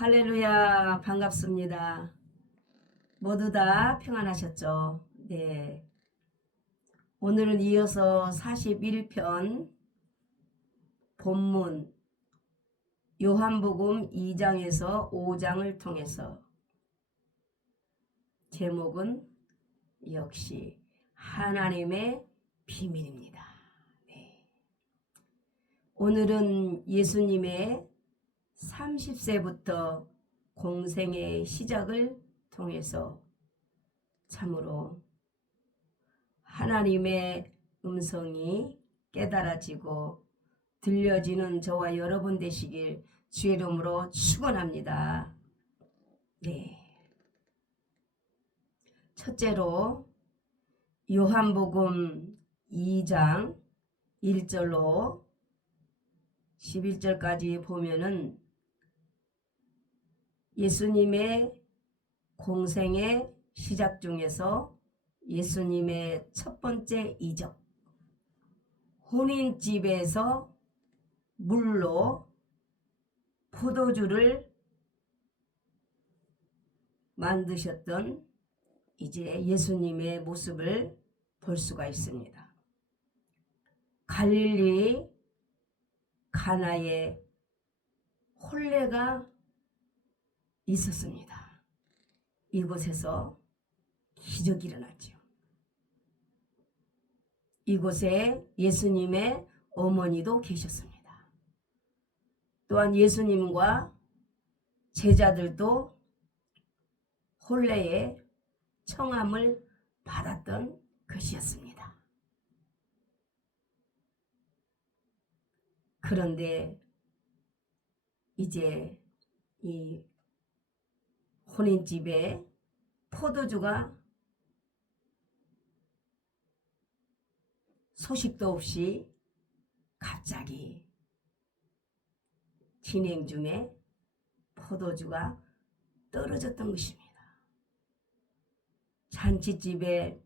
할렐루야, 반갑습니다. 모두 다 평안하셨죠? 네. 오늘은 이어서 41편 본문 요한복음 2장에서 5장을 통해서 제목은 역시 하나님의 비밀입니다. 네. 오늘은 예수님의 30세부터 공생의 시작을 통해서 참으로 하나님의 음성이 깨달아지고 들려지는 저와 여러분 되시길 주의 이름으로 축원합니다. 네. 첫째로 요한복음 2장 1절로 11절까지 보면은 예수님의 공생의 시작 중에서 예수님의 첫 번째 이적, 혼인집에서 물로 포도주를 만드셨던 이제 예수님의 모습을 볼 수가 있습니다. 갈릴리 가나에 혼례가 있었습니다. 이곳에서 기적이 일어났죠. 이곳에 예수님의 어머니도 계셨습니다. 또한 예수님과 제자들도 혼례의 청함을 받았던 것이었습니다. 그런데 이제 이 혼인집에 포도주가 소식도 없이 갑자기 진행 중에 포도주가 떨어졌던 것입니다. 잔치집에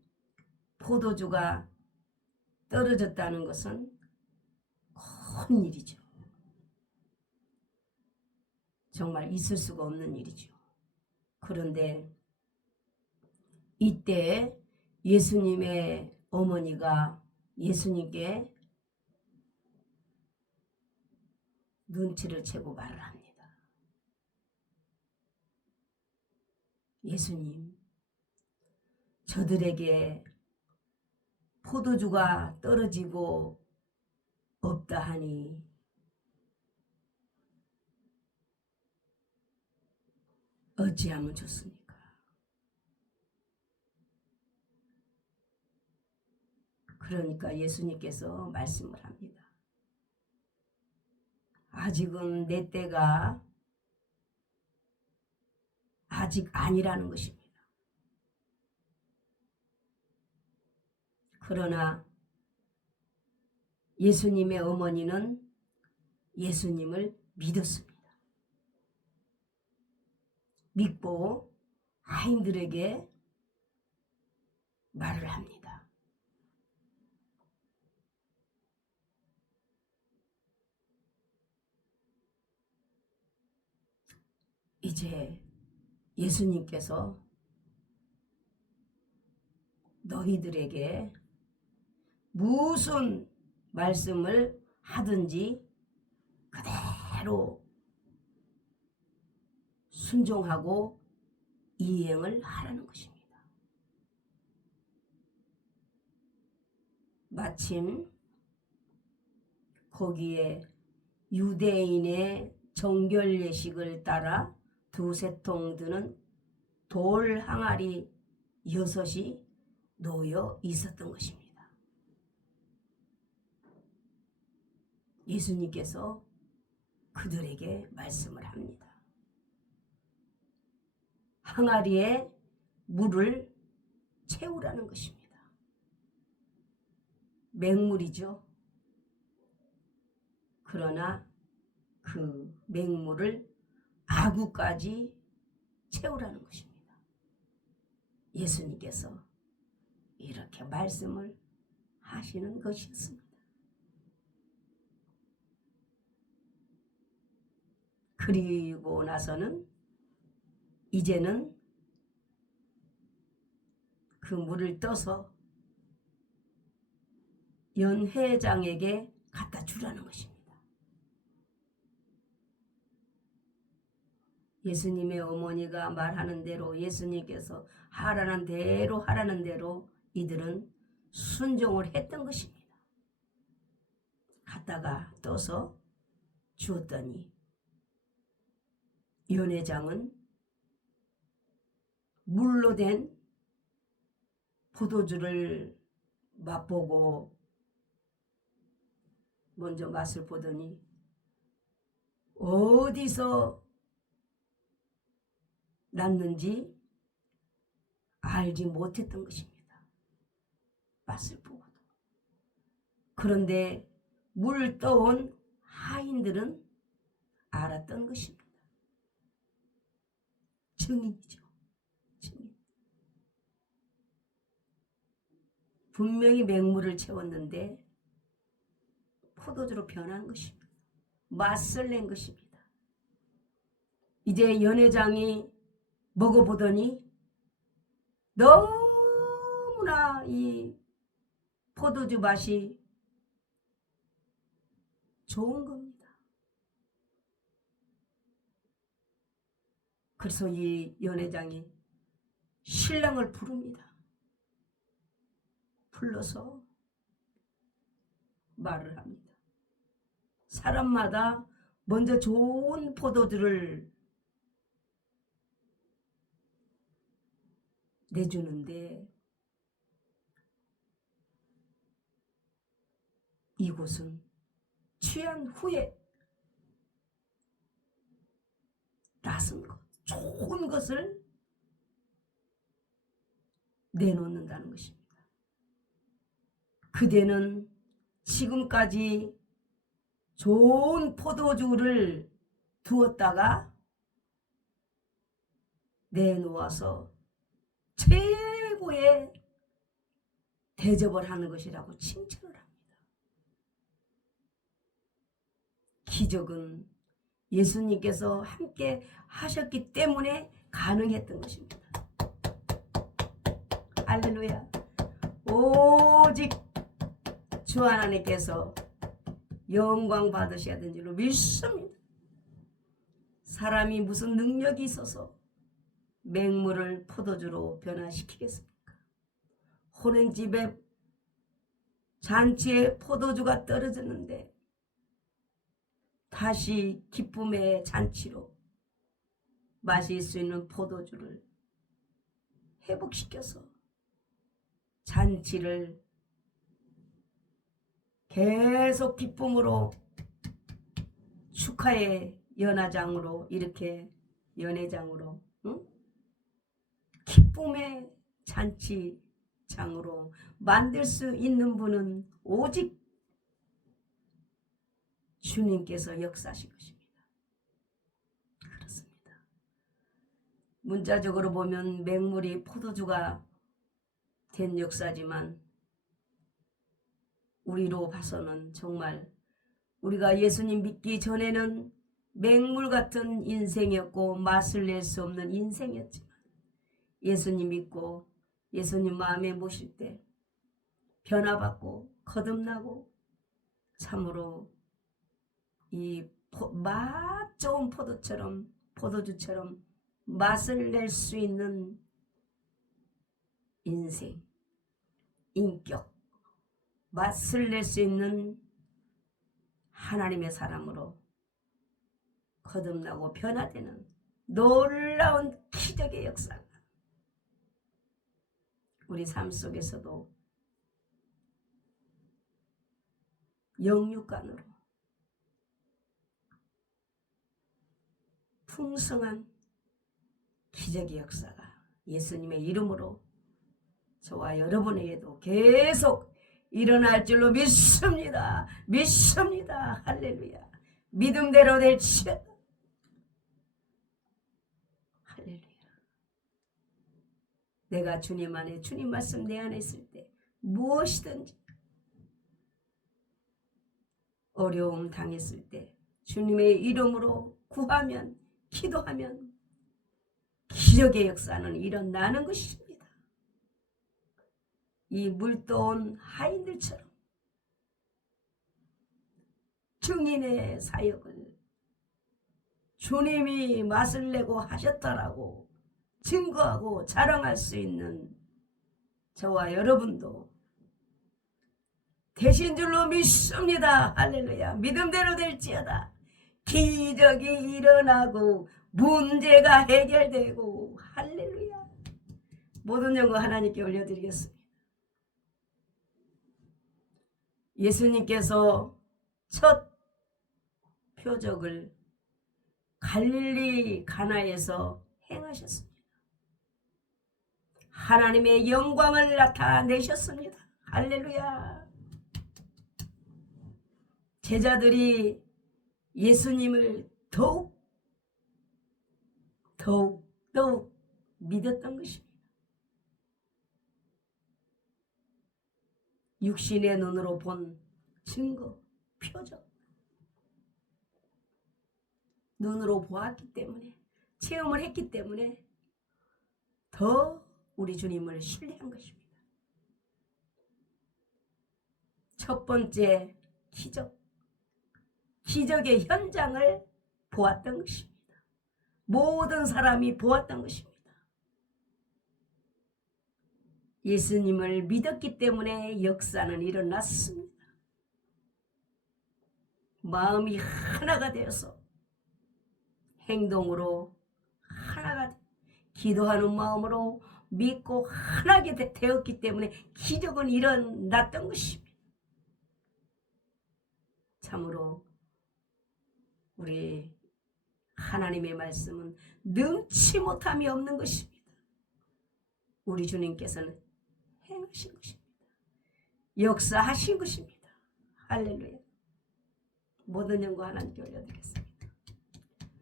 포도주가 떨어졌다는 것은 큰 일이죠. 정말 있을 수가 없는 일이죠. 그런데 이때 예수님의 어머니가 예수님께 눈치를 채고 말을 합니다. 예수님, 저들에게 포도주가 떨어지고 없다 하니 어찌하면 좋습니까? 그러니까 예수님께서 말씀을 합니다. 아직은 내 때가 아직 아니라는 것입니다. 그러나 예수님의 어머니는 예수님을 믿었습니다. 믿고 아인들에게 말을 합니다. 이제 예수님께서 너희들에게 무슨 말씀을 하든지 그대로 순종하고 이행을 하라는 것입니다. 마침 거기에 유대인의 정결 예식을 따라 두세 통 드는 돌 항아리 6이 놓여 있었던 것입니다. 예수님께서 그들에게 말씀을 합니다. 항아리에 물을 채우라는 것입니다. 맹물이죠. 그러나 그 맹물을 아구까지 채우라는 것입니다. 예수님께서 이렇게 말씀을 하시는 것이었습니다. 그리고 나서는 이제는 그 물을 떠서 연회장에게 갖다 주라는 것입니다. 예수님의 어머니가 말하는 대로, 예수님께서 하라는 대로 이들은 순종을 했던 것입니다. 갖다가 떠서 주었더니 연회장은 물로 된 포도주를 맛보고 먼저 맛을 보더니 어디서 났는지 알지 못했던 것입니다. 맛을 보고도. 그런데 물 떠온 하인들은 알았던 것입니다. 증인이죠. 증인. 분명히 맹물을 채웠는데 포도주로 변한 것입니다. 맛을 낸 것입니다. 이제 연회장이 먹어보더니 너무나 이 포도주 맛이 좋은 겁니다. 그래서 이 연회장이 신랑을 부릅니다. 불러서 말을 합니다. 사람마다 먼저 좋은 포도주를 내주는데 이곳은 취한 후에 낯선 것, 좋은 것을 내놓는다는 것입니다. 그대는 지금까지 좋은 포도주를 두었다가 내놓아서 최고의 대접을 하는 것이라고 칭찬을 합니다. 기적은 예수님께서 함께 하셨기 때문에 가능했던 것입니다. 할렐루야. 오직 주 하나님께서 영광 받으셔야 되는 줄로 믿습니다. 사람이 무슨 능력이 있어서 맹물을 포도주로 변화시키겠습니까? 혼인집에 잔치에 포도주가 떨어졌는데 다시 기쁨의 잔치로 마실 수 있는 포도주를 회복시켜서 잔치를 계속 기쁨으로 축하의 연화장으로 이렇게 연회장으로 기쁨의 잔치장으로 만들 수 있는 분은 오직 주님께서 역사하신 것입니다. 그렇습니다. 문자적으로 보면 맹물이 포도주가 된 역사지만 우리로 봐서는 정말 우리가 예수님 믿기 전에는 맹물 같은 인생이었고 맛을 낼 수 없는 인생이었지만 예수님 믿고 예수님 마음에 모실 때 변화받고 거듭나고 참으로 이 맛 좋은 포도주처럼 맛을 낼 수 있는 인생, 인격, 맛을 낼 수 있는 하나님의 사람으로 거듭나고 변화되는 놀라운 기적의 역사가 우리 삶 속에서도 영육간으로 풍성한 기적의 역사가 예수님의 이름으로 저와 여러분에게도 계속 일어날 줄로 믿습니다. 믿습니다. 할렐루야. 믿음대로 될지어다. 할렐루야. 내가 주님 안에 주님 말씀 내 안에 있을 때 무엇이든지 어려움 당했을 때 주님의 이름으로 구하면, 기도하면 기적의 역사는 일어나는 것입니다. 이 물도온 하인들처럼 증인의 사역을 주님이 맛을 내고 하셨다라고 증거하고 자랑할 수 있는 저와 여러분도 되신 줄로 믿습니다. 할렐루야. 믿음대로 될지어다. 기적이 일어나고 문제가 해결되고 할렐루야. 모든 영광 하나님께 올려드리겠습니다. 예수님께서 첫 표적을 갈릴리 가나에서 행하셨습니다. 하나님의 영광을 나타내셨습니다. 할렐루야. 제자들이 예수님을 더욱 믿었던 것입니다. 육신의 눈으로 본 증거, 표적, 눈으로 보았기 때문에, 체험을 했기 때문에 더 우리 주님을 신뢰한 것입니다. 첫 번째 기적의 현장을 보았던 것입니다. 모든 사람이 보았던 것입니다. 예수님을 믿었기 때문에 역사는 일어났습니다. 마음이 하나가 되어서 행동으로 하나가 기도하는 마음으로 믿고 하나게 되었기 때문에 기적은 일어났던 것입니다. 참으로 우리 하나님의 말씀은 능치 못함이 없는 것입니다. 우리 주님께서는 행하신 것입니다. 역사하신 것입니다. 할렐루야. 모든 영광 하나님께 올려드리겠습니다.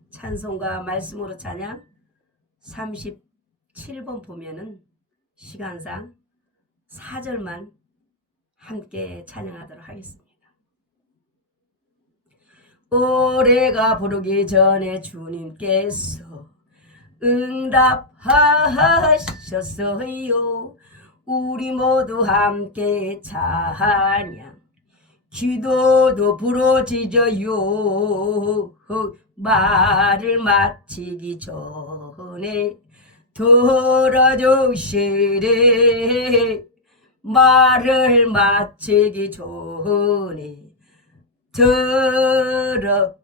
찬송가 말씀으로 찬양 37번 보면은 시간상 4절만 함께 찬양하도록 하겠습니다. 올해가 부르기 전에 주님께서 응답하셨어요. 우리 모두 함께 찬양 기도도 부러지져요. 말을 마치기 전에 들어주시래. 말을 마치기 전에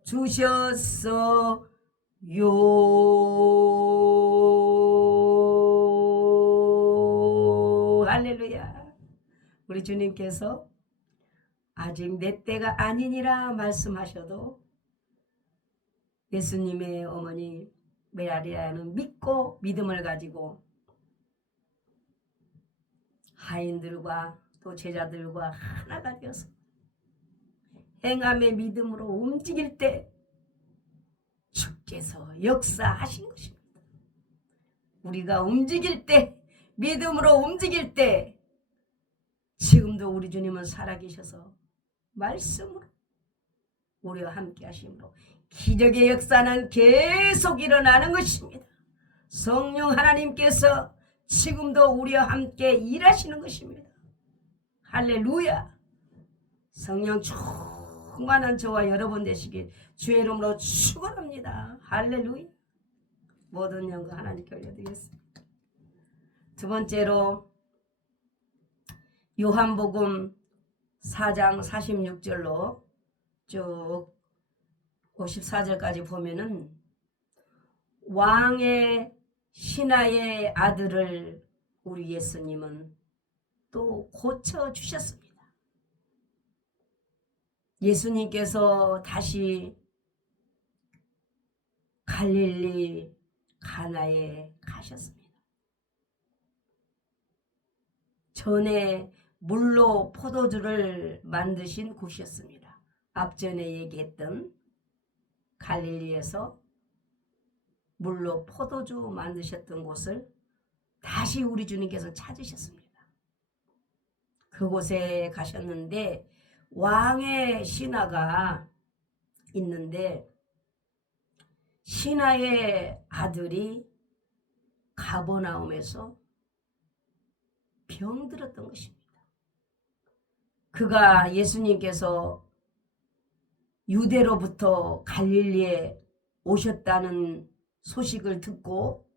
들어주셨어요. 할렐루야. 우리 주님께서 아직 내 때가 아니니라 말씀하셔도 예수님의 어머니 메아리아는 믿고 믿음을 가지고 하인들과 또 제자들과 하나가 되어서 행함의 믿음으로 움직일 때 주께서 역사하신 것입니다. 우리가 움직일 때, 믿음으로 움직일 때 지금도 우리 주님은 살아계셔서 말씀으로 우리와 함께 하심으로 기적의 역사는 계속 일어나는 것입니다. 성령 하나님께서 지금도 우리와 함께 일하시는 것입니다. 할렐루야. 성령 충만한 저와 여러분 되시길 주의 이름으로 축원합니다. 할렐루야. 모든 영광 하나님께 올려드리겠습니다. 두 번째로 요한복음 4장 46절로 쭉 54절까지 보면은 왕의 신하의 아들을 우리 예수님은 또 고쳐주셨습니다. 예수님께서 다시 갈릴리 가나에 가셨습니다. 전에 물로 포도주를 만드신 곳이었습니다. 앞전에 얘기했던 갈릴리에서 물로 포도주 만드셨던 곳을 다시 우리 주님께서 찾으셨습니다. 그곳에 가셨는데 왕의 신하가 있는데 신하의 아들이 가버나움에서 병들었던 것입니다. 그가 예수님께서 유대로부터 갈릴리에 오셨다는 소식을 듣고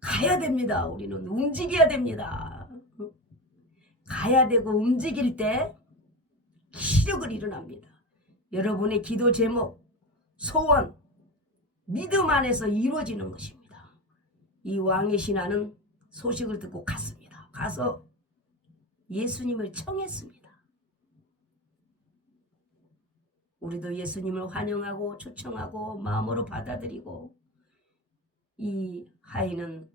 가야 됩니다. 우리는 움직여야 됩니다. 가야 되고 움직일 때 기적을 일어납니다. 여러분의 기도 제목, 소원, 믿음 안에서 이루어지는 것입니다. 이 왕의 신하는 소식을 듣고 갔습니다. 가서 예수님을 청했습니다. 우리도 예수님을 환영하고 초청하고 마음으로 받아들이고, 이 하인은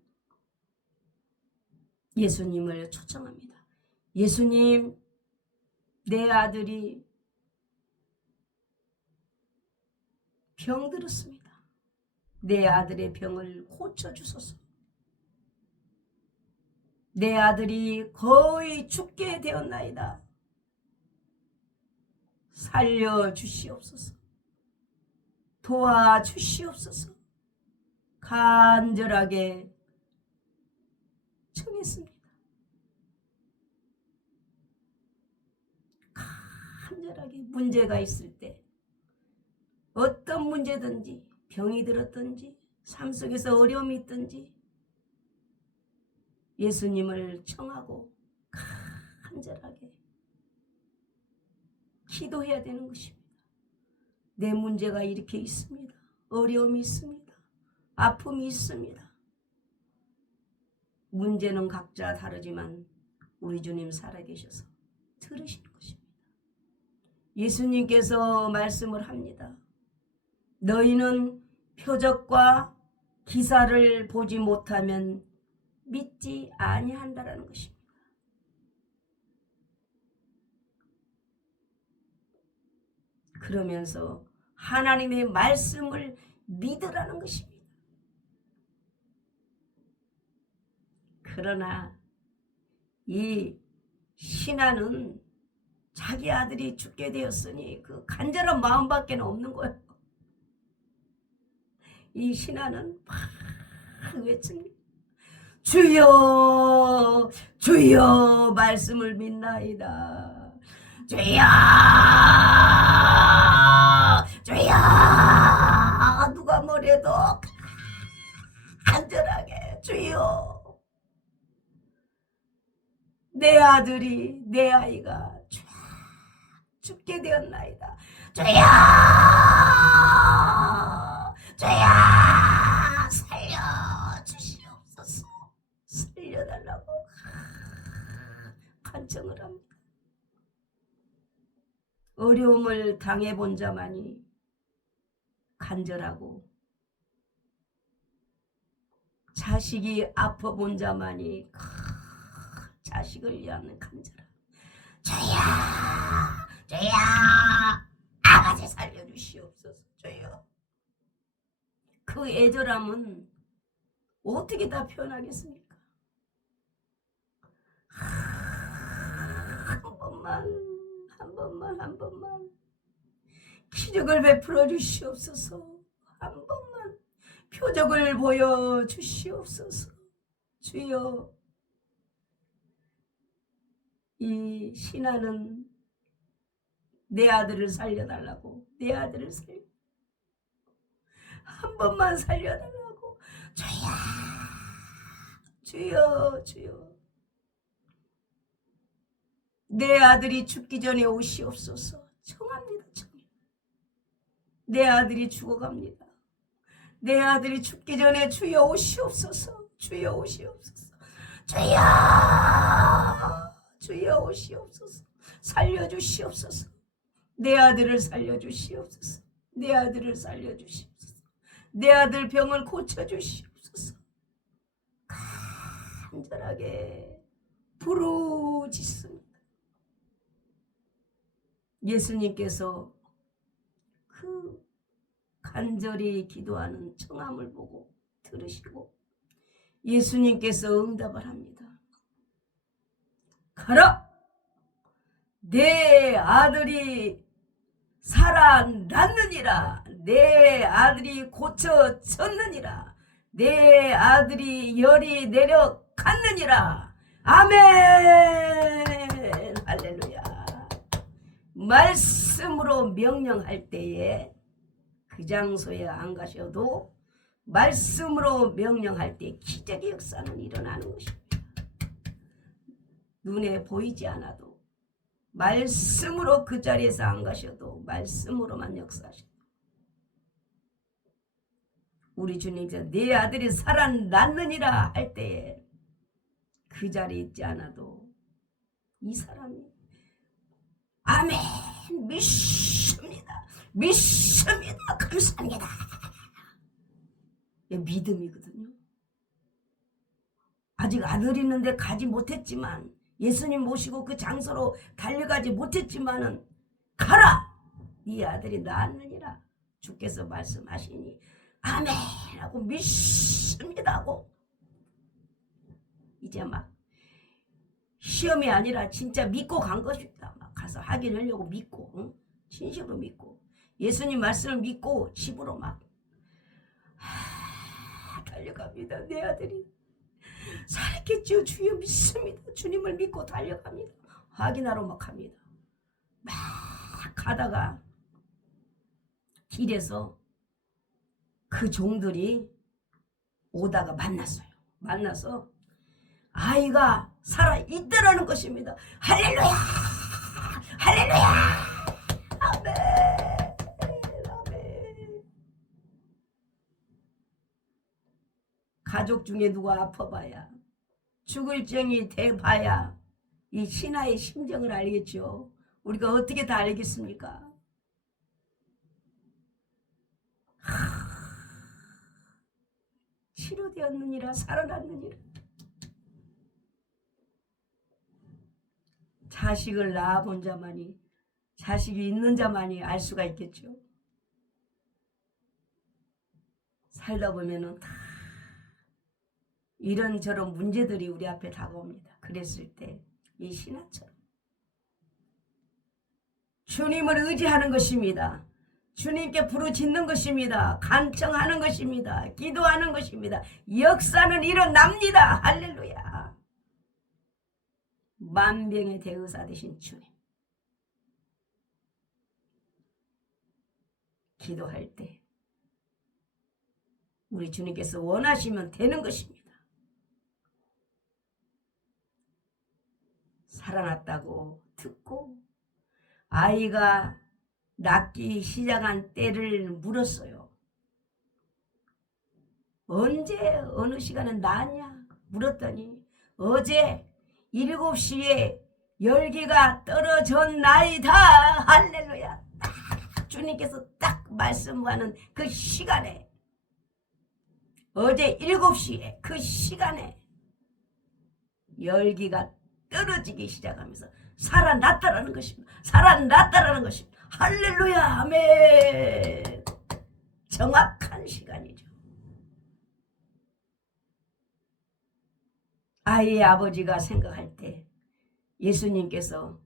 예수님을 초청합니다. 예수님, 내 아들이 병들었습니다. 내 아들의 병을 고쳐주소서. 내 아들이 거의 죽게 되었나이다. 살려주시옵소서. 도와주시옵소서. 간절하게 청했습니다. 간절하게 문제가 있을 때, 어떤 문제든지, 병이 들었든지, 삶 속에서 어려움이 있든지 예수님을 청하고 간절하게 기도해야 되는 것입니다. 내 문제가 이렇게 있습니다. 어려움이 있습니다. 아픔이 있습니다. 문제는 각자 다르지만 우리 주님 살아계셔서 들으시는 것입니다. 예수님께서 말씀을 합니다. 너희는 표적과 기사를 보지 못하면 믿지 아니한다라는 것입니다. 그러면서 하나님의 말씀을 믿으라는 것입니다. 그러나 이 신하는 자기 아들이 죽게 되었으니 그 간절한 마음밖에 없는 거예요. 이 신하는 막 외칩니다. 주여, 주여, 말씀을 믿나이다. 주여, 주여. 누가 뭐래도 간절하게 주여. 내 아들이, 내 아이가 죽게 되었나이다. 주여, 주여, 살려주시옵소서. 살려달라고 간청을 합니다. 어려움을 당해본 자만이 간절하고, 자식이 아파본 자만이 자식을 위한 간절함. 주여, 주여, 아가씨 살려주시옵소서. 주여. 그 애절함은 어떻게 다 표현하겠습니까? 한 번만 기적을 베풀어 주시옵소서. 한 번만 표적을 보여 주시옵소서. 주여. 이 신하는 내 아들을 살려달라고, 내 아들을 한 번만 살려달라고. 주여, 주여, 주여. 내 아들이 죽기 전에 오시옵소서. 청합니다. 내 아들이 죽어갑니다. 내 아들이 죽기 전에 주여 오시옵소서. 주여 오시옵소서. 주여, 주여 오시옵소서. 살려주시옵소서. 내 아들을 살려주시옵소서. 내 아들을 살려주시옵소서. 내 아들 병을 고쳐주시옵소서. 간절하게 부르짖습니다. 예수님께서 그 간절히 기도하는 청함을 보고 들으시고 예수님께서 응답을 합니다. 가라! 내 아들이 살아났느니라. 내 아들이 고쳐졌느니라. 내 아들이 열이 내려갔느니라. 아멘. 할렐루야. 말씀으로 명령할 때에 그 장소에 안 가셔도 말씀으로 명령할 때 기적의 역사는 일어나는 것입니다. 눈에 보이지 않아도 말씀으로 그 자리에서 안 가셔도 말씀으로만 역사하셔도 우리 주님께서 내 아들이 살아났느니라 할 때에 그 자리에 있지 않아도 이 사람이 아멘 믿습니다. 믿습니다. 감사합니다. 믿음이거든요. 아직 아들 있는데 가지 못했지만 예수님 모시고 그 장소로 달려가지 못했지만은 가라! 네 아들이 낳았느니라 주께서 말씀하시니 아멘 하고 믿습니다 하고 이제 막 시험이 아니라 진짜 믿고 간 것입니다. 막 가서 확인하려고 믿고 응? 진심으로 믿고 예수님 말씀을 믿고 집으로 막 달려갑니다. 내 아들이 살았겠죠. 주여 믿습니다. 주님을 믿고 달려갑니다. 확인하러 막 갑니다. 막 가다가 길에서 그 종들이 오다가 만났어요. 만나서 아이가 살아있더라는 것입니다. 할렐루야! 할렐루야! 아멘! 아멘! 가족 중에 누가 아파봐야 죽을 정이 돼봐야 이 신하의 심정을 알겠죠. 우리가 어떻게 다 알겠습니까? 치료되었느니라 살아났느니라. 자식을 낳아본 자만이 자식이 있는 자만이 알 수가 있겠죠. 살다 보면은 다 이런저런 문제들이 우리 앞에 다가옵니다. 그랬을 때 이 신하처럼 주님을 의지하는 것입니다. 주님께 부르짖는 것입니다. 간청하는 것입니다. 기도하는 것입니다. 역사는 일어납니다. 할렐루야. 만병의 대의사 되신 주님. 기도할 때 우리 주님께서 원하시면 되는 것입니다. 살아났다고 듣고 아이가 낳기 시작한 때를 물었어요. 언제 어느 시간에 낳았냐 물었더니 어제 7시에 열기가 떨어졌나이다. 할렐루야. 딱 주님께서 딱 말씀하는 그 시간에 어제 7시에 그 시간에 열기가 떨어지기 시작하면서 살아났다라는 것입니다. 살아났다라는 것입니다. 할렐루야. 아멘. 정확한 시간이죠. 아이의 아버지가 생각할 때 예수님께서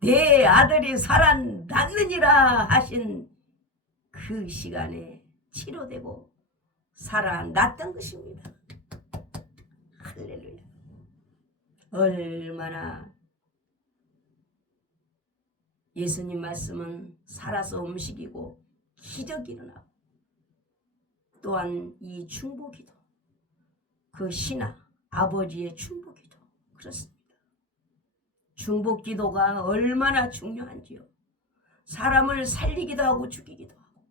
내 아들이 살아났느니라 하신 그 시간에 치료되고 살아났던 것입니다. 할렐루야. 얼마나 예수님 말씀은 살아서 움직이고 기적이 일어나고 또한 이 중보기도 그 신하 아버지의 중보기도 그렇습니다. 중보기도가 얼마나 중요한지요. 사람을 살리기도 하고 죽이기도 하고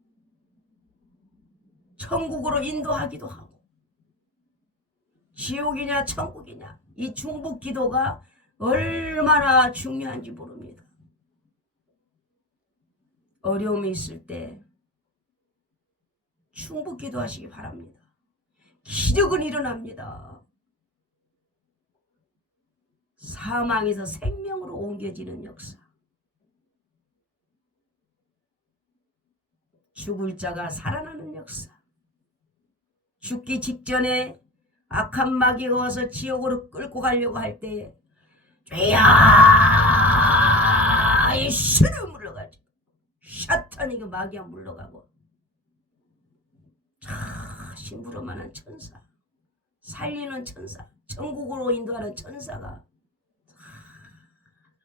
천국으로 인도하기도 하고 지옥이냐 천국이냐 이 중보기도가 얼마나 중요한지 모릅니다. 어려움이 있을 때 중보기도 하시기 바랍니다. 기적은 일어납니다. 사망에서 생명으로 옮겨지는 역사. 죽을 자가 살아나는 역사. 죽기 직전에 악한 마귀가 와서 지옥으로 끌고 가려고 할 때 죄야 예수를 물러가지. 하니까 마귀가 물러가고 심부름하는 천사, 살리는 천사, 천국으로 인도하는 천사가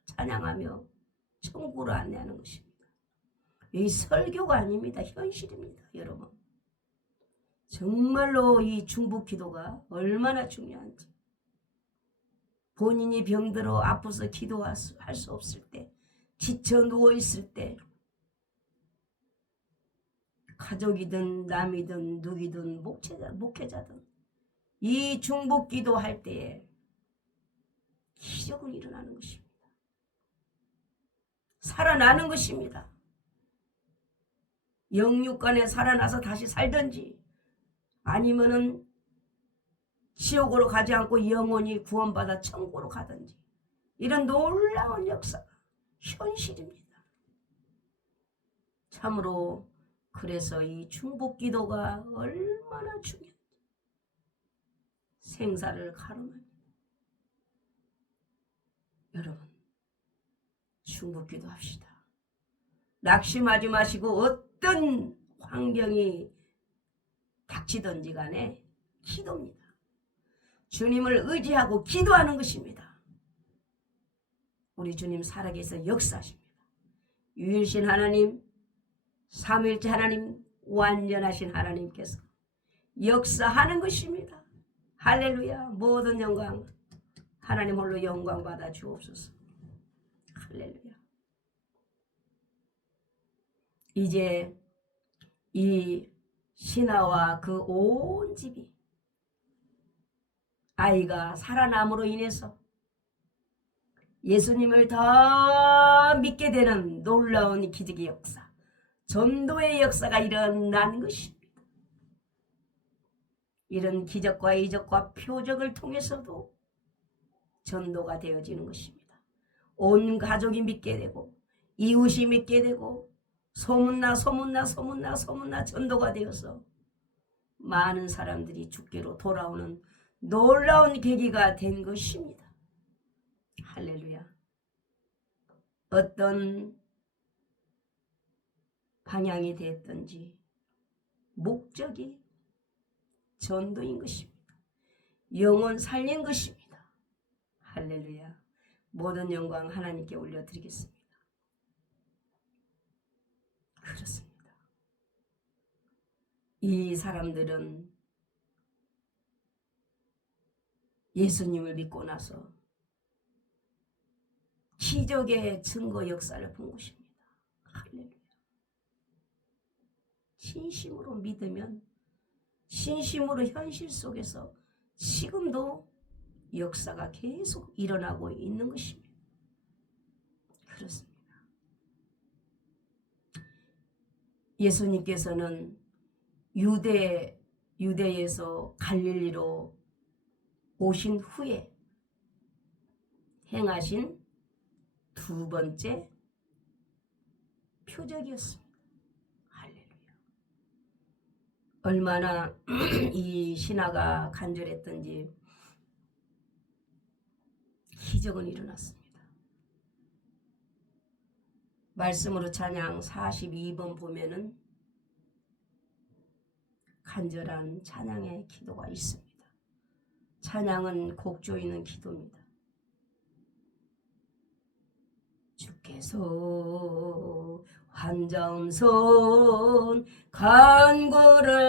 찬양하며 천국으로 안내하는 것입니다. 이 설교가 아닙니다. 현실입니다. 여러분, 정말로 이 중보 기도가 얼마나 중요한지, 본인이 병들어 아파서 기도할 수 없을 때, 지쳐 누워있을 때, 가족이든 남이든 누구든 목회자든 이 중보 기도할 때에 기적은 일어나는 것입니다. 살아나는 것입니다. 영육간에 살아나서 다시 살든지 아니면은 지옥으로 가지 않고 영원히 구원받아 천국으로 가든지, 이런 놀라운 역사가 현실입니다. 참으로 그래서 이 중보기도가 얼마나 중요한지 생사를 가름합니다. 여러분, 중보기도 합시다. 낙심하지 마시고 어떤 환경이 닥치든지 간에 기도입니다. 주님을 의지하고 기도하는 것입니다. 우리 주님 살아계셔 역사하십니다. 유일신 하나님, 삼위일체 하나님, 완전하신 하나님께서 역사하는 것입니다. 할렐루야. 모든 영광 하나님 홀로 영광 받아 주옵소서. 할렐루야. 이제 이 신하와 그 온 집이 아이가 살아남으로 인해서 예수님을 더 믿게 되는 놀라운 기적의 역사, 전도의 역사가 일어난 것입니다. 이런 기적과 이적과 표적을 통해서도 전도가 되어지는 것입니다. 온 가족이 믿게 되고 이웃이 믿게 되고 소문나 전도가 되어서 많은 사람들이 주께로 돌아오는 놀라운 계기가 된 것입니다. 할렐루야. 어떤 방향이 됐든지 목적이 전도인 것입니다. 영혼 살린 것입니다. 할렐루야. 모든 영광 하나님께 올려드리겠습니다. 그렇습니다. 이 사람들은 예수님을 믿고 나서 기적의 증거 역사를 본 것입니다. 할렐루야. 진심으로 믿으면 진심으로 현실 속에서 지금도 역사가 계속 일어나고 있는 것입니다. 그렇습니다. 예수님께서는 유대에서 갈릴리로 오신 후에 행하신 두 번째 표적이었습니다. 할렐루야. 얼마나 이 신하가 간절했던지 기적은 일어났습니다. 말씀으로 찬양 42번 보면은 간절한 찬양의 기도가 있습니다. 찬양은 곡 조이는 기도입니다. 주께서 환자음손 간구를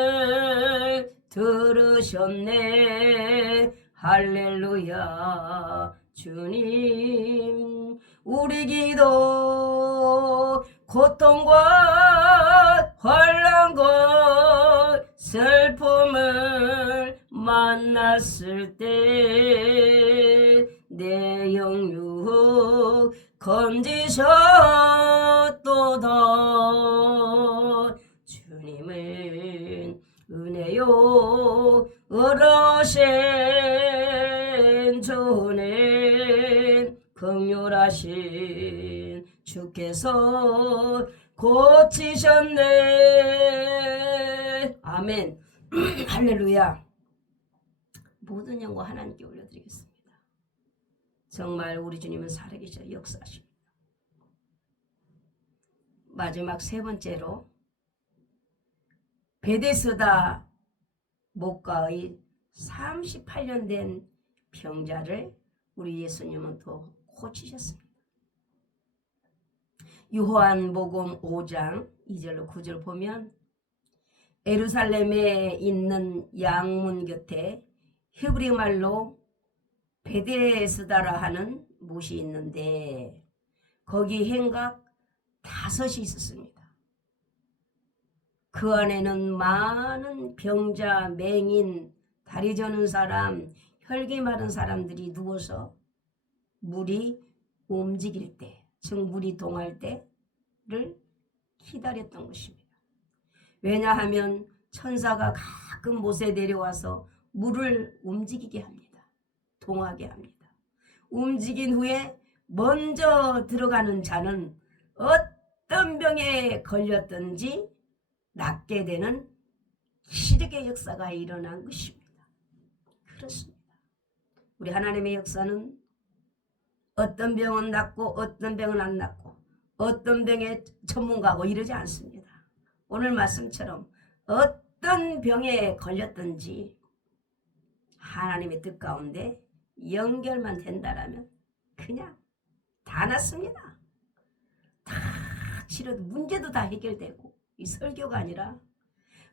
들으셨네. 할렐루야. 주님 우리 기도 고통과 환난과 슬픔을 만났을 때 내 영육 건지셨도다. 주님은 은혜요 어르신 주는 긍휼하신 주께서 고치셨네. 아멘. 할렐루야. 모든 영광 하나님께 올려드리겠습니다. 정말 우리 주님은 살아계셔 역사하십니다. 마지막 세 번째로 베데스다 목가의 38년 된 병자를 우리 예수님은 또 고치셨습니다. 요한복음 5장 2절로 9절 보면 예루살렘에 있는 양문 곁에 히브리 말로 베데스다라 하는 못이 있는데 거기 행각 5이 있었습니다. 그 안에는 많은 병자, 맹인, 다리 저는 사람, 혈기 마른 사람들이 누워서 물이 움직일 때, 즉 물이 동할 때를 기다렸던 것입니다. 왜냐하면 천사가 가끔 못에 내려와서 물을 움직이게 합니다. 동하게 합니다. 움직인 후에 먼저 들어가는 자는 어떤 병에 걸렸든지 낫게 되는 기적의 역사가 일어난 것입니다. 그렇습니다. 우리 하나님의 역사는 어떤 병은 낫고 어떤 병은 안 낫고 어떤 병의 전문가고 이러지 않습니다. 오늘 말씀처럼 어떤 병에 걸렸든지 하나님의 뜻 가운데 연결만 된다라면 그냥 다 낫습니다. 다 치료도 문제도 다 해결되고 이 설교가 아니라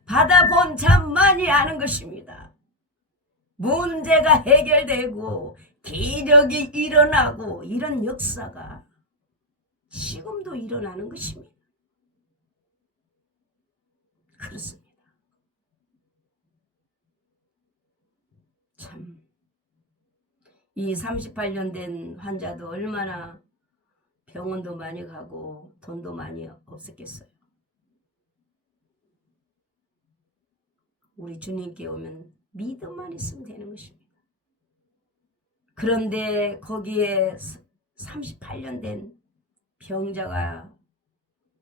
받아본 자만이 아는 것입니다. 문제가 해결되고 기적이 일어나고 이런 역사가 지금도 일어나는 것입니다. 그렇습니다. 참, 이 38년 된 환자도 얼마나 병원도 많이 가고 돈도 많이 없었겠어요. 우리 주님께 오면 믿음만 있으면 되는 것입니다. 그런데 거기에 38년 된 병자가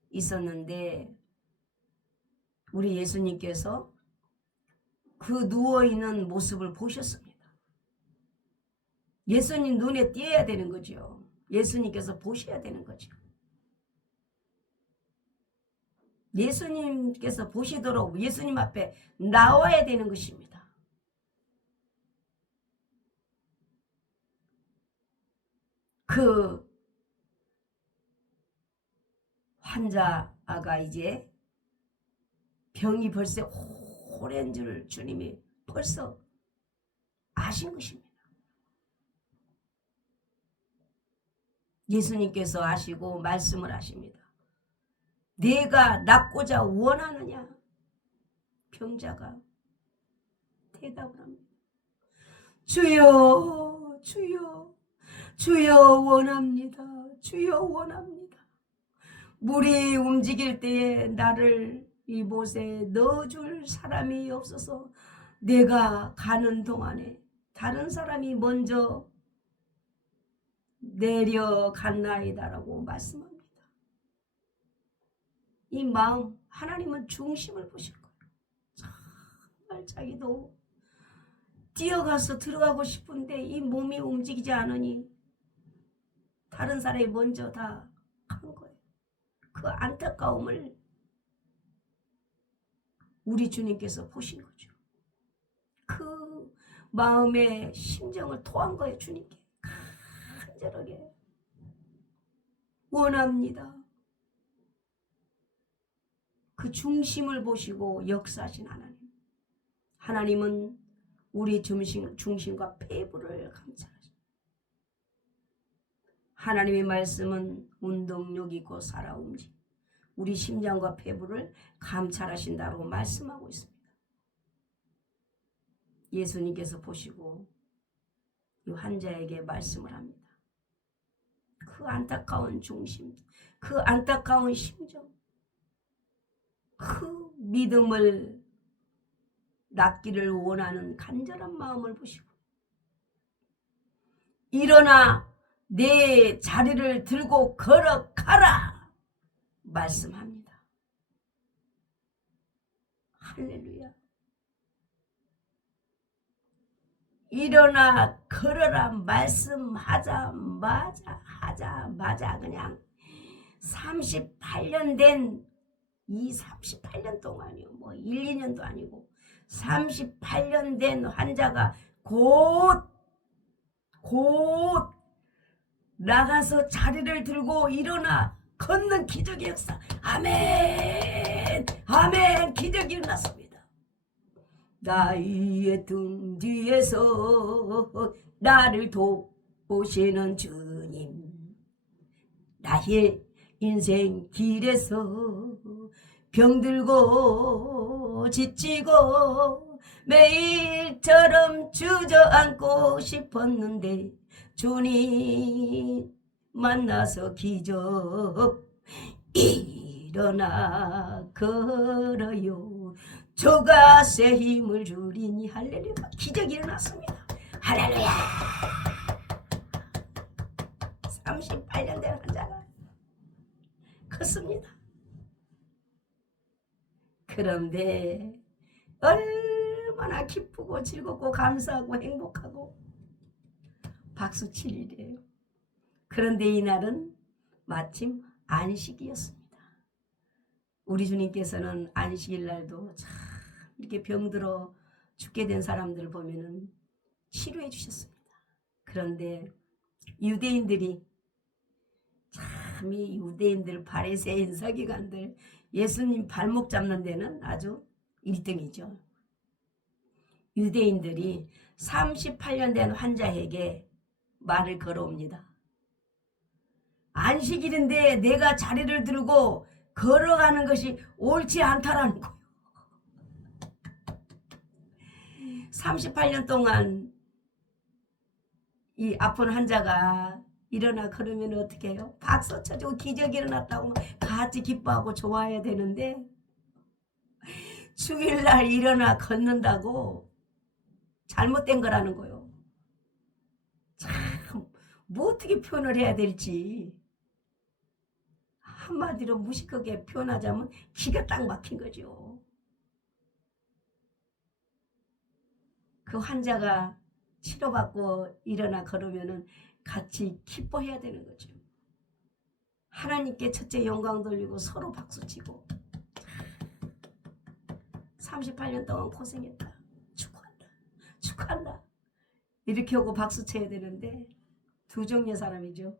있었는데 우리 예수님께서 그 누워있는 모습을 보셨습니다. 예수님 눈에 띄어야 되는 거죠. 예수님께서 보셔야 되는 거죠. 예수님께서 보시도록 예수님 앞에 나와야 되는 것입니다. 그 환자가 이제 병이 벌써 오랜 줄 주님이 벌써 아신 것입니다. 예수님께서 아시고 말씀을 하십니다. 내가 낫고자 원하느냐? 병자가 대답을 합니다. 주여, 주여, 주여 원합니다. 주여 원합니다. 물이 움직일 때에 나를 이곳에 넣어줄 사람이 없어서 내가 가는 동안에 다른 사람이 먼저 내려갔나이다라고 말씀합니다. 이 마음 하나님은 중심을 보실 거예요. 정말 자기도 뛰어가서 들어가고 싶은데 이 몸이 움직이지 않으니 다른 사람이 먼저 다 간 거예요. 그 안타까움을 우리 주님께서 보신 거죠. 그 마음의 심정을 토한 거예요. 주님께 간절하게 원합니다. 그 중심을 보시고 역사하신 하나님. 하나님은 우리 중심과 폐부를 감찰하십니다. 하나님의 말씀은 운동력이고 살아 움직 우리 심장과 폐부를 감찰하신다고 말씀하고 있습니다. 예수님께서 보시고 이 환자에게 말씀을 합니다. 그 안타까운 중심, 그 안타까운 심정, 그 믿음을 낫기를 원하는 간절한 마음을 보시고 일어나 내 자리를 들고 걸어가라 말씀합니다. 할렐루야. 일어나 걸어라 말씀하자마자 그냥 38년 된 이 38년 동안이요. 뭐 1, 2년도 아니고 38년 된 환자가 곧 나가서 자리를 들고 일어나 걷는 기적의 역사. 아멘. 아멘. 기적이 일어났습니다. 나의 등 뒤에서 나를 도우시는 주님, 나의 인생 길에서 병들고 지치고 매일처럼 주저앉고 싶었는데 주님 만나서 기적 일어나 걸어요. 주가 새 힘을 주리니 할렐루야. 기적이 일어났습니다. 할렐루야. 38년 된 환자가 컸습니다. 그런데 얼마나 기쁘고 즐겁고 감사하고 행복하고 박수 칠 일이에요. 그런데 이날은 마침 안식이었습니다. 우리 주님께서는 안식일 날도 참 이렇게 병들어 죽게 된 사람들을 보면은 치료해 주셨습니다. 그런데 유대인들이 참 이 유대인들 바리새인 서기관들 예수님 발목 잡는 데는 아주 1등이죠. 유대인들이 38년 된 환자에게 말을 걸어옵니다. 안식일인데 내가 자리를 들고 걸어가는 것이 옳지 않다라는 거예요. 38년 동안 이 아픈 환자가 일어나 그러면 어떻게 해요? 박수 쳐주고 기적이 일어났다고 같이 기뻐하고 좋아해야 되는데 주일날 일어나 걷는다고 잘못된 거라는 거예요. 참 뭐 어떻게 표현을 해야 될지 한마디로 무식하게 표현하자면 기가 딱 막힌 거죠. 그 환자가 치료받고 일어나 걸으면은 같이 기뻐해야 되는 거죠. 하나님께 첫째 영광 돌리고 서로 박수치고 38년 동안 고생했다. 축하한다. 축하한다. 이렇게 하고 박수 쳐야 되는데 두 종류의 사람이죠.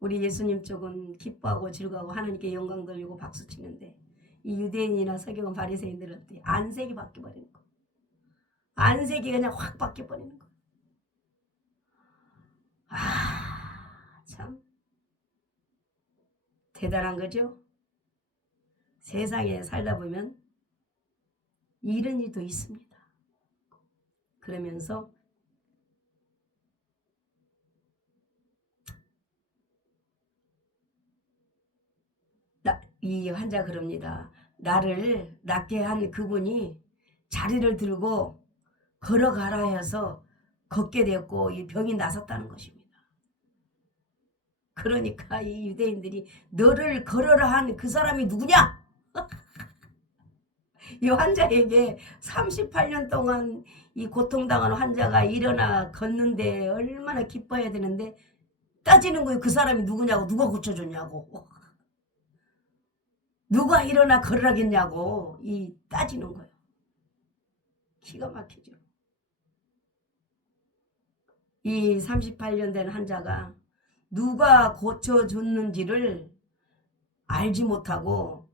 우리 예수님 쪽은 기뻐하고 즐거워하고 하나님께 영광 돌리고 박수 치는데 이 유대인이나 서기관 바리새인들은 안색이 바뀌어버리는 거. 안색이 그냥 확 바뀌어버리는 거. 참 대단한 거죠. 세상에 살다 보면 이런 일도 있습니다. 그러면서 이 환자 그럽니다. 나를 낫게 한 그분이 자리를 들고 걸어가라 해서 걷게 됐고 이 병이 나섰다는 것입니다. 그러니까 이 유대인들이 너를 걸어라 한 그 사람이 누구냐? 이 환자에게 38년 동안 이 고통당한 환자가 일어나 걷는데 얼마나 기뻐해야 되는데 따지는 거예요. 그 사람이 누구냐고, 누가 고쳐줬냐고, 누가 일어나 걸으라겠냐고 이 따지는 거예요. 기가 막히죠. 이 38년 된 환자가 누가 고쳐줬는지를 알지 못하고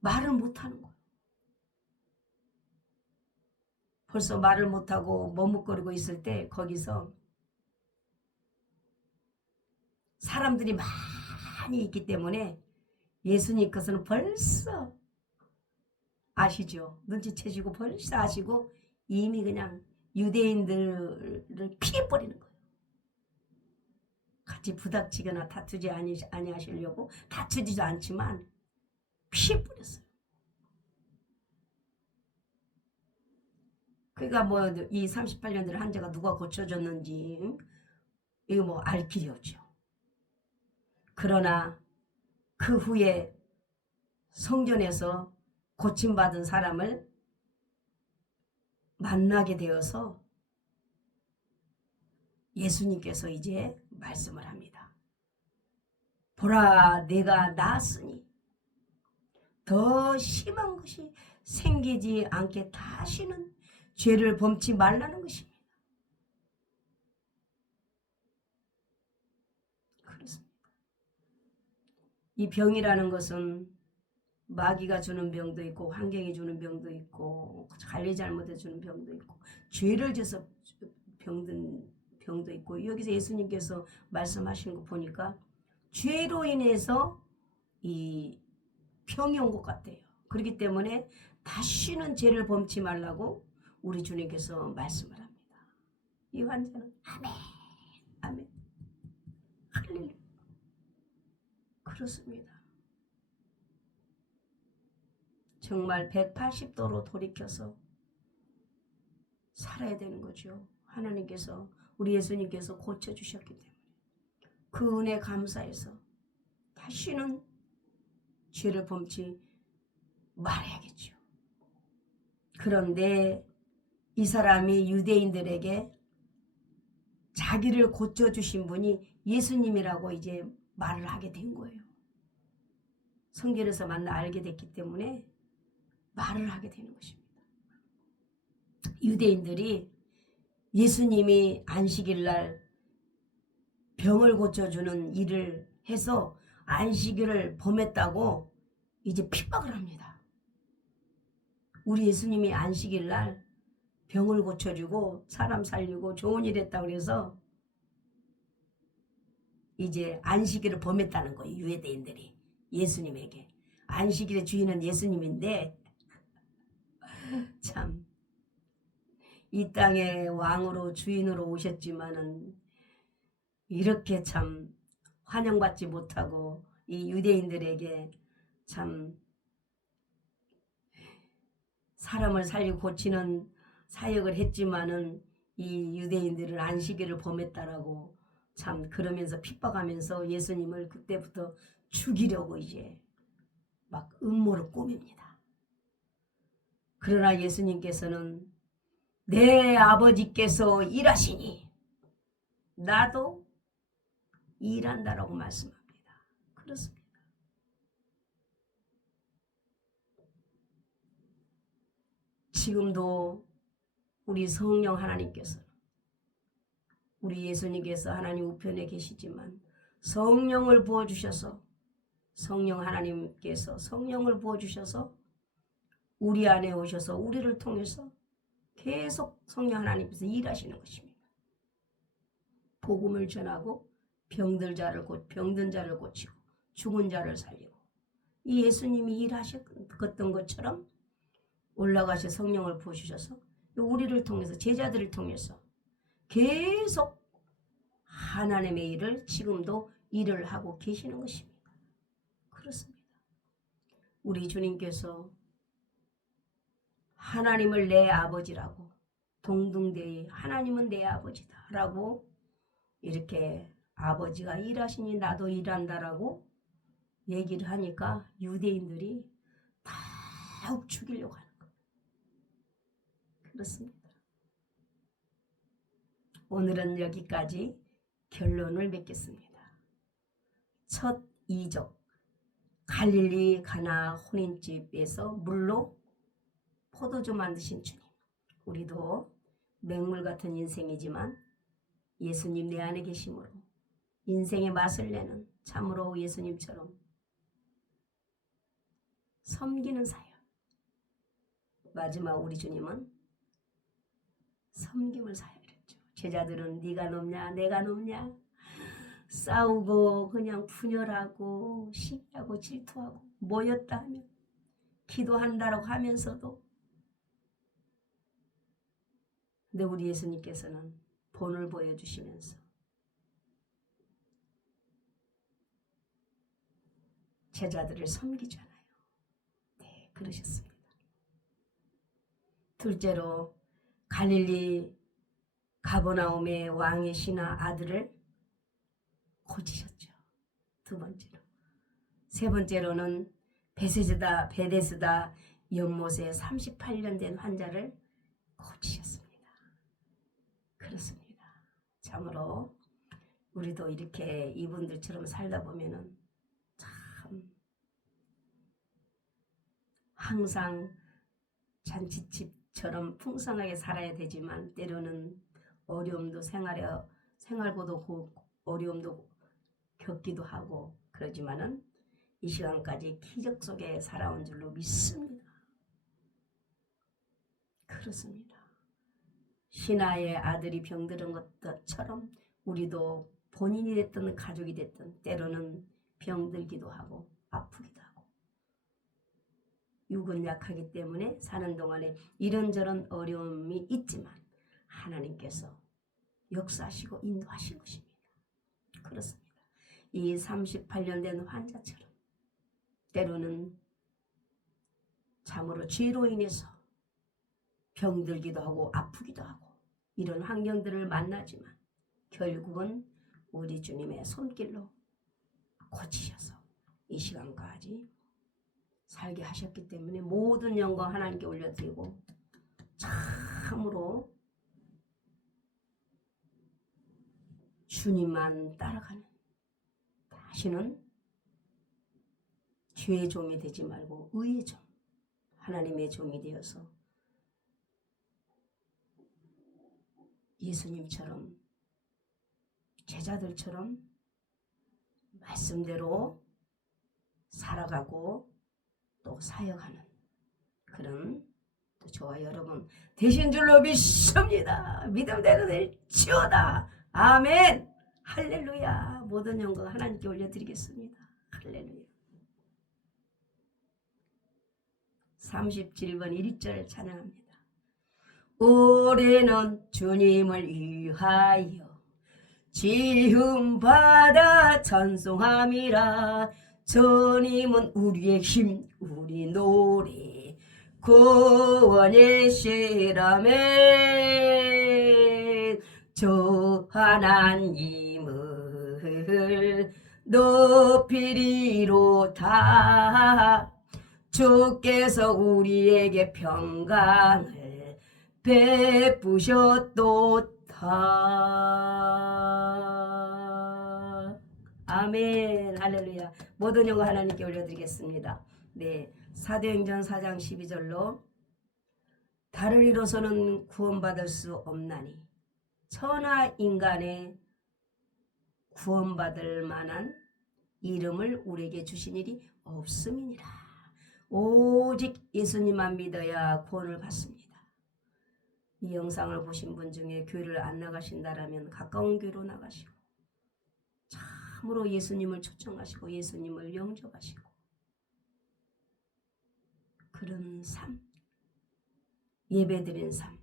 말을 못하는 거예요. 벌써 말을 못하고 머뭇거리고 있을 때 거기서 사람들이 많이 있기 때문에 예수님께서는 벌써 아시죠. 눈치채시고 벌써 아시고 이미 그냥 유대인들을 피해버리는 거예요. 같이 부닥치거나 다투지 아니하시려고 다투지도 않지만 피해버렸어요. 그러니까 뭐 이 38년 된 환자가 누가 고쳐줬는지 이거 뭐 알 길이 없죠. 그러나 그 후에 성전에서 고침받은 사람을 만나게 되어서 예수님께서 이제 말씀을 합니다. 보라, 내가 낳았으니 더 심한 것이 생기지 않게 다시는 죄를 범치 말라는 것입니다. 그렇습니다. 이 병이라는 것은 마귀가 주는 병도 있고 환경이 주는 병도 있고 관리 잘못해 주는 병도 있고 죄를 져서 병든 병도 있고, 여기서 예수님께서 말씀하시는 거 보니까 죄로 인해서 이 병이 온 것 같아요. 그렇기 때문에 다시는 죄를 범치 말라고 우리 주님께서 말씀을 합니다. 이 환자는 아멘 아멘 할렐루야. 그렇습니다. 정말 180도로 돌이켜서 살아야 되는 거죠. 하나님께서, 우리 예수님께서 고쳐주셨기 때문에 그 은혜 감사해서 다시는 죄를 범치 말아야겠죠. 그런데 이 사람이 유대인들에게 자기를 고쳐주신 분이 예수님이라고 이제 말을 하게 된 거예요. 성경에서 만나 알게 됐기 때문에 말을 하게 되는 것입니다. 유대인들이 예수님이 안식일 날 병을 고쳐주는 일을 해서 안식일을 범했다고 이제 핍박을 합니다. 우리 예수님이 안식일 날 병을 고쳐주고 사람 살리고 좋은 일 했다고 그래서 이제 안식일을 범했다는 거예요. 유대인들이 예수님에게. 안식일의 주인은 예수님인데 참 이 땅에 왕으로 주인으로 오셨지만은 이렇게 참 환영받지 못하고 이 유대인들에게 참 사람을 살리고 고치는 사역을 했지만은 이 유대인들은 안식일을 범했다라고 참 그러면서 핍박하면서 예수님을 그때부터 죽이려고 이제 막 음모를 꾸밉니다. 그러나 예수님께서는 내 아버지께서 일하시니 나도 일한다라고 말씀합니다. 그렇습니다. 지금도 우리 성령 하나님께서, 우리 예수님께서 하나님 우편에 계시지만 성령을 부어주셔서, 성령 하나님께서 성령을 부어주셔서 우리 안에 오셔서 우리를 통해서 계속 성령 하나님께서 일하시는 것입니다. 복음을 전하고 병든 자를 고치고 죽은 자를 살리고, 이 예수님이 일하셨던 것처럼 올라가셔 성령을 부어주셔서 우리를 통해서, 제자들을 통해서 계속 하나님의 일을 지금도 일을 하고 계시는 것입니다. 그렇습니다. 우리 주님께서 하나님을 내 아버지라고, 동등되이 하나님은 내 아버지다 라고 이렇게 아버지가 일하시니 나도 일한다라고 얘기를 하니까 유대인들이 더욱 죽이려고 하는 거예요. 그렇습니다. 오늘은 여기까지 결론을 맺겠습니다. 첫 이적, 갈릴리 가나 혼인집에서 물로 포도주 만드신 주님. 우리도 맹물 같은 인생이지만 예수님 내 안에 계심으로 인생의 맛을 내는 참으로 예수님처럼 섬기는 사역. 마지막 우리 주님은 섬김을 사역했죠. 제자들은 네가 높냐 내가 높냐 싸우고 그냥 분열하고 시기하고 질투하고 모였다 하면 기도한다라고 하면서도, 근데 우리 예수님께서는 본을 보여주시면서 제자들을 섬기잖아요. 네, 그러셨습니다. 둘째로 갈릴리 가버나움의 왕의 신하 아들을 고치셨죠. 두 번째로. 세 번째로는 베데스다 연못에 38년 된 환자를 고치셨습니다. 그렇습니다. 참으로 우리도 이렇게 이분들처럼 살다 보면은 참 항상 잔치집처럼 풍성하게 살아야 되지만 때로는 어려움도 생활고도 어려움도 겪기도 하고 그러지만은 이 시간까지 기적 속에 살아온 줄로 믿습니다. 그렇습니다. 신하의 아들이 병들은 것처럼 우리도 본인이 됐든 가족이 됐든 때로는 병들기도 하고 아프기도 하고 육은 약하기 때문에 사는 동안에 이런저런 어려움이 있지만 하나님께서 역사하시고 인도하신 것입니다. 그렇습니다. 이 38년 된 환자처럼 때로는 참으로 죄로 인해서 병들기도 하고 아프기도 하고 이런 환경들을 만나지만 결국은 우리 주님의 손길로 고치셔서 이 시간까지 살게 하셨기 때문에 모든 영광 하나님께 올려드리고 참으로 주님만 따라가는 다시는 죄의 종이 되지 말고 의의 종, 하나님의 종이 되어서 예수님처럼 제자들처럼 말씀대로 살아가고 또 사역하는 그런 또 저와 여러분 되신 줄로 믿습니다. 믿음대로 될지어다. 아멘. 할렐루야. 모든 영광 하나님께 올려드리겠습니다. 할렐루야. 37번 1절 찬양합니다. 우리는 주님을 위하여 지음받아 찬송함이라. 주님은 우리의 힘 우리 노래 구원이시라면 저 하나님을 높이리로다. 주께서 우리에게 평강을 베푸셨도다. 아멘. 할렐루야. 모든 영광 하나님께 올려드리겠습니다. 네, 사도행전 4장 12절로 다른 이로서는 구원받을 수 없나니 천하 인간의 구원받을 만한 이름을 우리에게 주신 일이 없음이니라. 오직 예수님만 믿어야 구원을 받습니다. 이 영상을 보신 분 중에 교회를 안 나가신다라면 가까운 교회로 나가시고 참으로 예수님을 초청하시고 예수님을 영접하시고 그런 삶, 예배드리는 삶,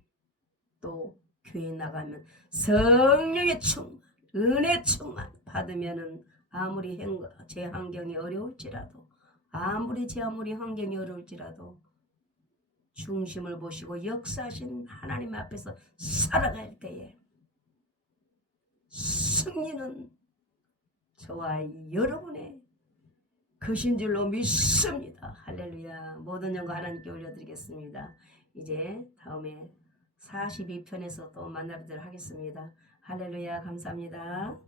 또 교회 나가면 성령의 충만, 은혜 충만 받으면은 아무리 제 환경이 어려울지라도 제 환경이 어려울지라도 중심을 보시고 역사하신 하나님 앞에서 살아갈 때에 승리는 저와 여러분의 것인 줄로 믿습니다. 할렐루야. 모든 영광 하나님께 올려드리겠습니다. 이제 다음에 42편에서 또 만나뵙도록 하겠습니다. 할렐루야. 감사합니다.